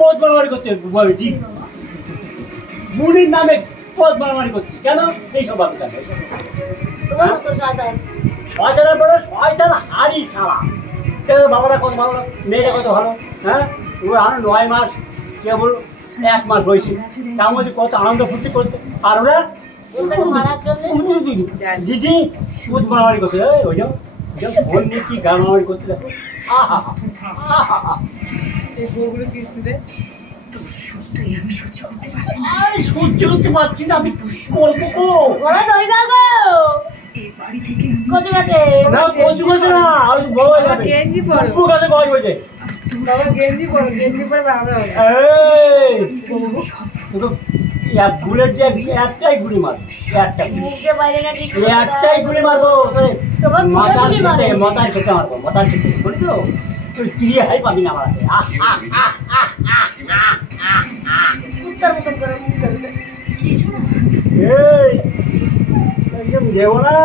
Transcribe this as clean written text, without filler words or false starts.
পথ মারামারি করছে বুড়ির নামে পথ মারামারি করছে কেন এইসব ভাবে কেন শয়তানের বড় শয়তান হাড়ি ছাড়া বাবারা কত ভালো মেয়েরা কত ভালো হ্যাঁ ওর আরো 9 মাস কেবল 1 মাস হয়েছে তার মধ্যে কত আনন্দ ফুর্তি করছে আর ওরা দিদি সুদ মারামারি করছে ওই যে ফোন নিয়ে কি গান মারামারি করছে দেখো সহ্য করতে পারছি না আমি করবো কচু গাছে না কচু গাছে না ওই বড় গেঞ্জি পরো কচু গাছে গজ হয়েছে বাবা গেঞ্জি পরো বাবা এই তো ইয়া বুলেট যে একটাই গুলি মার মুখে বাইরে না ঠিক একটাই গুলি মারবো তোমার মাথার খেতে মারবো মাথার খেতে বলি তো তুই চিড়িয়ে হাই পাবি না আমার কুত্তার মতন করে মুখ করবে এই একদম দেবো না